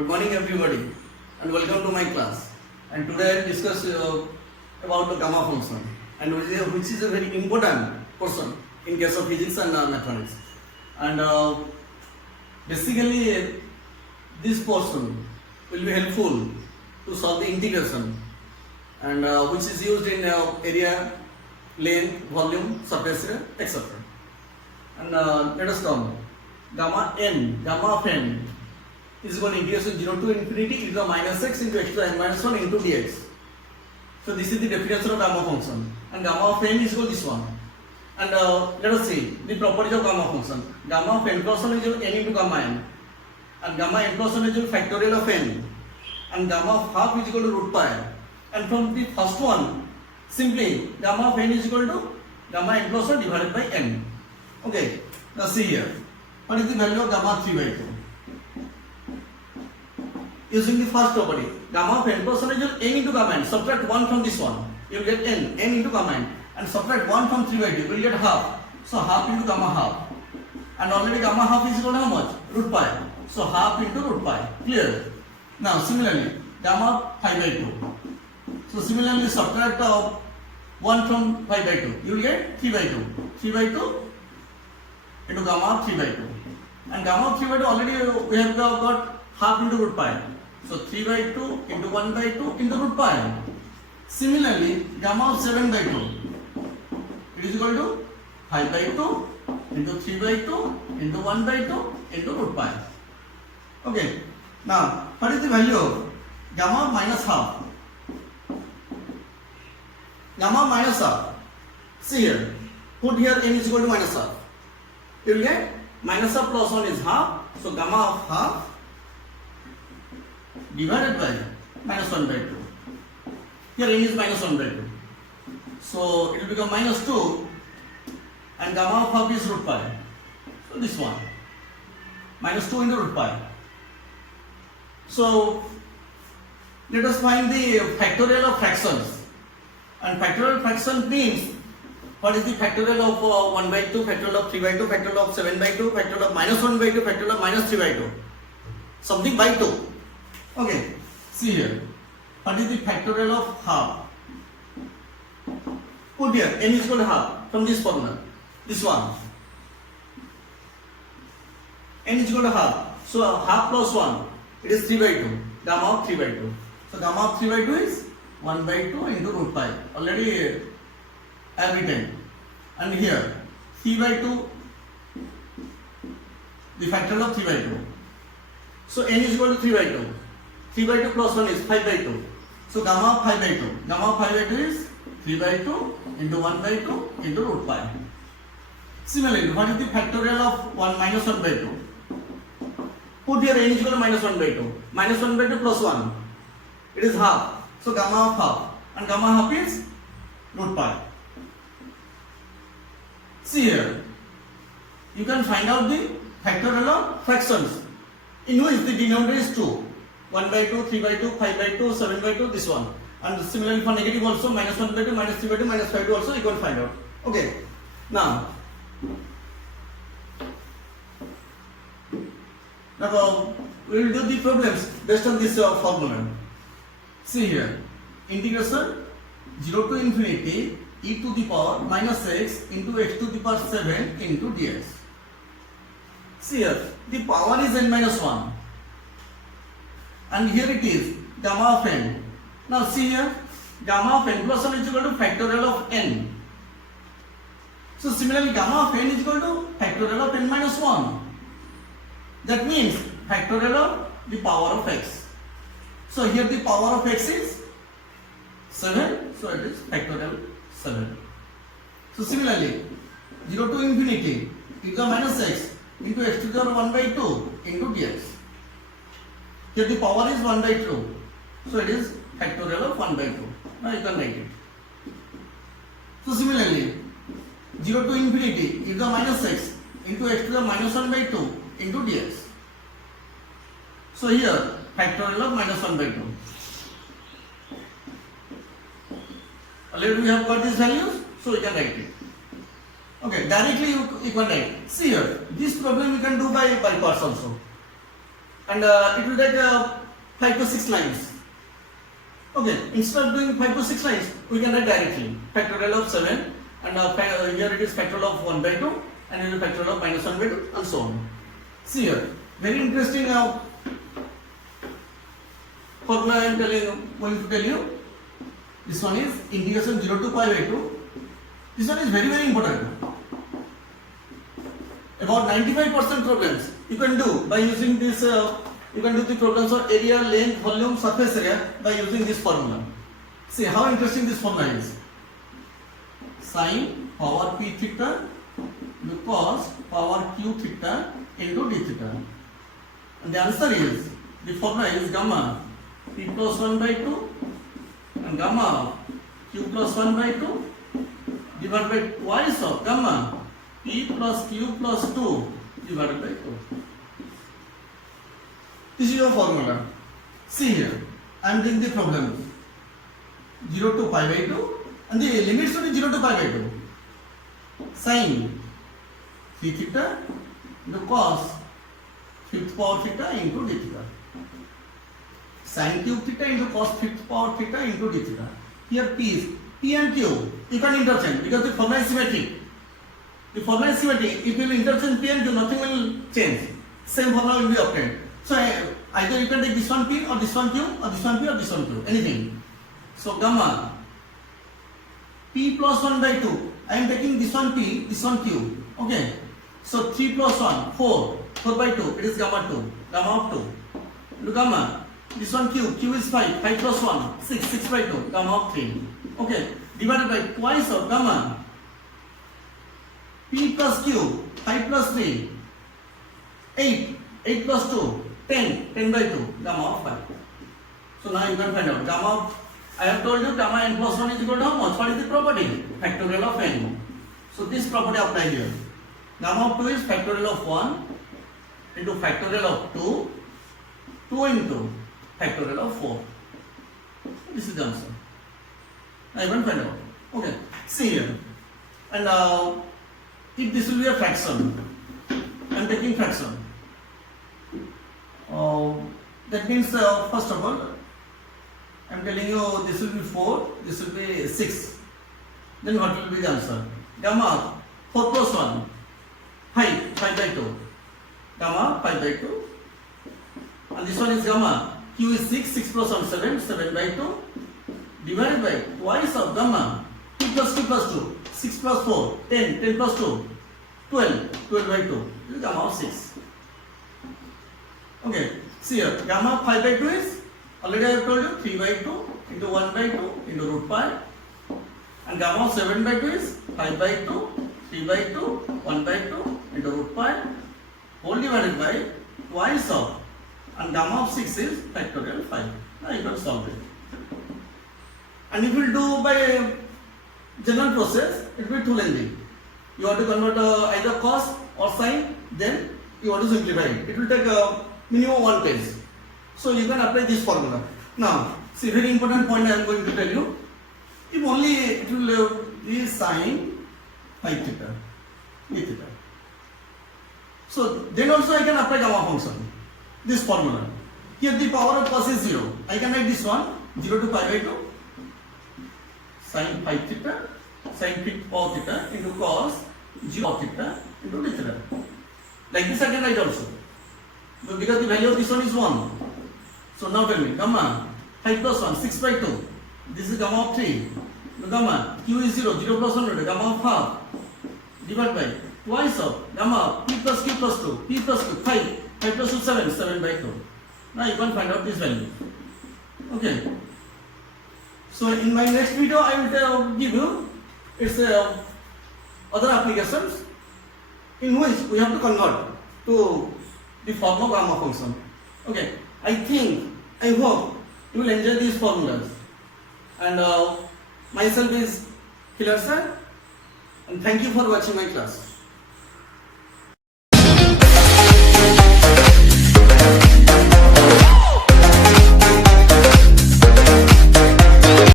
Good morning everybody and welcome to my class. And today I will discuss about the gamma function and which is a very important portion in case of physics and mathematics. And basically this portion will be helpful to solve the integration and which is used in area, length, volume, surface area, etc. And let us come. Gamma n, gamma of n is equal to integration 0 to infinity e to the minus x into x to the n minus 1 into dx. So this is the definition of gamma function, and gamma of n is equal to this one. And let us see the properties of gamma function. Gamma of n plus 1 is equal to n into gamma n, and gamma n plus 1 is equal to factorial of n, and gamma of half is equal to root pi. And from the first one, simply gamma of n is equal to gamma n plus 1 divided by n. Okay, now see here. What is the value of gamma 3 by 2? Using the first property, gamma of n plus 1 is equal to n into gamma n. Subtract 1 from this one, you will get n into gamma n, and subtract 1 from 3 by 2, you will get half. So half into gamma half, and already gamma half is equal to how much? Root pi. So half into root pi. Clear? Now similarly, gamma 5 by 2. So similarly, subtract 1 from 5 by 2, you will get 3 by 2. 3 by 2 into gamma of 3 by 2. And gamma of 3 by 2 already we have got half into root pi. So 3 by 2 into 1 by 2 into root pi. Similarly, gamma of 7 by 2, it is equal to 5 by 2 into 3 by 2 into 1 by 2 into root pi. Okay. Now, what is the value of gamma of minus half? Gamma of minus half. See here. Put here n is equal to minus half. You will get minus half plus 1 is half. So gamma of half divided by minus 1 by 2. Here n is minus 1 by 2. So it will become minus 2, and gamma of half is root pi. So this one. Minus 2 into root pi. So let us find the factorial of fractions. And factorial fraction means what is the factorial of 1 by 2, factorial of 3 by 2, factorial of 7 by 2, factorial of minus 1 by 2, factorial of minus 3 by 2. Something by 2. Okay, see here. What is the factorial of half? Put here n is equal to half from this formula. This one. N is equal to half. So half plus 1, it is 3 by 2. Gamma of 3 by 2. So gamma of 3 by 2 is 1 by 2 into root pi. Already I have written. And here 3 by 2, the factorial of 3 by 2. So n is equal to 3 by 2. 3 by 2 plus 1 is 5 by 2. So gamma of 5 by 2. Gamma of 5 by 2 is 3 by 2 into 1 by 2 into root pi. Similarly, what is the factorial of 1 minus 1 by 2? Put here n is equal to minus 1 by 2. Minus 1 by 2 plus 1. It is half. So gamma of half. And gamma half is root pi. See here. You can find out the factorial of fractions, in which the denominator is 2. 1 by 2, 3 by 2, 5 by 2, 7 by 2, this one. And similarly for negative also, minus 1 by 2, minus 3 by 2, minus 5 by 2 also you can find out. Okay. Now we will do the problems based on this formula. See here. Integration 0 to infinity e to the power minus x into x to the power 7 into dx. See here. The power is n minus 1. And here it is gamma of n. Now see here, gamma of n plus 1 is equal to factorial of n. So similarly, gamma of n is equal to factorial of n minus 1. That means factorial of the power of x. So here the power of x is 7. So it is factorial 7. So similarly, 0 to infinity e to the minus x into x to the power 1 by 2 into dx. Here the power is 1 by 2. So it is factorial of 1 by 2. Now you can write it. So similarly, 0 to infinity e to the minus x into x to the minus 1 by 2 into dx. So here factorial of minus 1 by 2. Already we have got these values, so we can write it. Okay, directly you can write. See here, this problem you can do by parts also. and it will take 5 to 6 lines. Okay, instead of doing 5 to 6 lines, we can write directly factorial of 7, and here it is factorial of 1 by 2, and it is factorial of minus 1 by 2, and so on. See here, very interesting formula I am going to tell you. This one is integration 0 to pi by 2. This one is very, very important. About 95% problems you can do by using this. You can do the problems of area, length, volume, surface area by using this formula. See how interesting this formula is. Sin power p theta cos power q theta into d theta. And the answer is, the formula is gamma p plus 1 by 2 and gamma q plus 1 by 2 divided by twice of gamma p plus q plus 2 divided by 2. This is your formula. See here, I am doing the problem 0 to pi by 2 and the limits should be 0 to pi by 2. Sin 3 theta into cos 5th power theta into d theta. Sin cube theta into cos 5th power theta into d theta. Here p is p and q. You can interchange because the formula is symmetric. The formula is symmetric. If you will interchange p and q, nothing will change. Same formula will be obtained. So either you can take this one p or this one q or this one p or this one q, anything. So gamma p plus 1 by 2. I am taking this one p, this one q. Okay. So 3 plus 1, 4. 4 by 2. It is gamma 2. Gamma of 2. Into gamma. This one q. Q is 5. 5 plus 1, 6. 6 by 2. Gamma of 3. Okay. Divided by twice of gamma p plus q. 5 plus 3. 8. 8 plus 2. 10. 10 by 2. Gamma of 5. So now you can find out. Gamma of, I have told you gamma n plus 1 is equal to how much? What is the property? Factorial of n. So this property applies here. Gamma of 2 is factorial of 1 into factorial of 2. 2 into factorial of 4. This is the answer. Now you can find out. Okay. See here. And if this will be a fraction, I am taking fraction. That means first of all, I am telling you this will be 4, this will be 6. Then what will be the answer? Gamma 4 plus 1, 5 by 2. Gamma 5 by 2. And this one is gamma. Q is 6, 6 plus 1, 7, 7 by 2. Divided by twice of gamma. 2 plus 2 plus 2, 6 plus 4, 10, 10 plus 2, 12, 12 by 2. This is gamma of 6. Okay, see here, gamma 5 by 2 is, already I have told you, 3 by 2 into 1 by 2 into root pi. And gamma of 7 by 2 is 5 by 2, 3 by 2, 1 by 2 into root pi, whole divided by twice of, and gamma of 6 is factorial 5. Now you can solve it. And if you do by general process, it will be too lengthy. You want to convert either cos or sine, then you want to simplify it. It will take minimum 1 page. So you can apply this formula. Now, see, very important point I am going to tell you. If only it will be sine phi theta, d theta. So then also I can apply gamma function. This formula. Here the power of cos is 0. I can write this one 0 to pi by 2 sine phi theta, sine 5th power theta into cos 0 theta into d theta. Like this I can write also. But because the value of this one is 1. So now tell me, gamma 5 plus 1, 6 by 2. This is gamma of 3. Gamma q is 0, 0 plus 100, gamma of half. Divided by twice of gamma p plus q plus 2, p plus q, 5, 5 plus 2, 7, 7 by 2. Now you can find out this value. Okay. So in my next video I will give you its other applications in which we have to convert to the form of gamma function. Okay. I hope you will enjoy these formulas. And myself is Killer Sir, and thank you for watching my class.